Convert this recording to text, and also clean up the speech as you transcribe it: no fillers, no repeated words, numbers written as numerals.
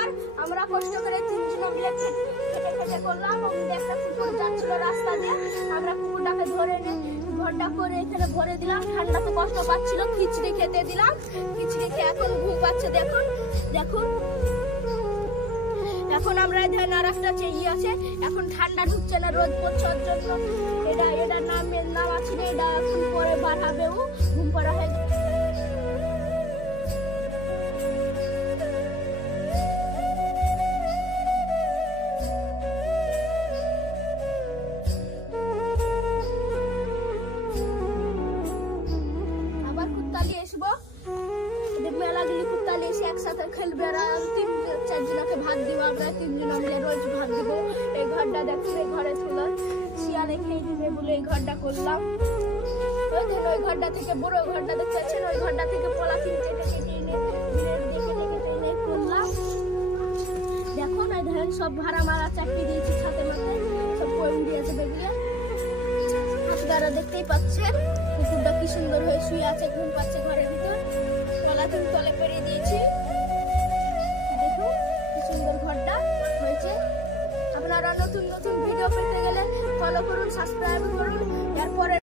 ঘর আমরা কষ্ট করে তিনজন মিলে খেটে খেটে করলাম। একটা কুকুর যাচ্ছিল রাস্তা দিয়ে, আমরা কুকুরটাকে ধরে এনে ঘরটা করে এখানে ভরে দিলাম। ঠান্ডাতে কষ্ট পাচ্ছিল, খিচড়ি খেতে দিলাম। খিচড়ি খেয়ে এখন ঘুম পাচ্ছে। দেখুন দেখুন, এখন আমরা ধ্যান আর একটা চেয়ে আছে, এখন ঠান্ডা ঢুকছে না, রোদ পড়ছে ওর জন্য এটা নামের নাম আছে, এটা এখন পরে বার হবে। ও ঘুম পড়া হয়ে গেছে। আবার কুত্তা নিয়ে আসবো, মেলাগুলি কুত্তা নিয়ে এসে একসাথে খেলবে। তিন চার জনকে ভাগ দিব, আমরা তিনজন মিলে রোজ ভাগ দিব। এই ঘরটা দেখুন, এই ঘরে তুলো শিয়ালে খেয়ে দিবে বলে এই ঘরটা করলাম। ওই ঘরটা থেকে বড় ঘরটা দেখতে পাচ্ছেন, ওই ঘরটা থেকে পলাথিন কেটে কেটে এনে করলাম। দেখুন এই ধরেন সব ভাড়া মারা চাকরি দিয়েছি, ছাতে মাথায় সব পয়েম দিয়েছে বেরিয়ে। আপনারা দেখতেই পাচ্ছেন কুকুরটা কি সুন্দর হয়ে শুয়ে আছে, ঘুম পাচ্ছে ঘরের ভিতর। পলাথিন তলে পেরিয়ে দিয়েছি। দেখুন কি সুন্দর ঘরটা হয়েছে। আপনারা নতুন নতুন ভিডিও পেতে গেলে ফলো করুন, সাবস্ক্রাইব করুন। এরপরে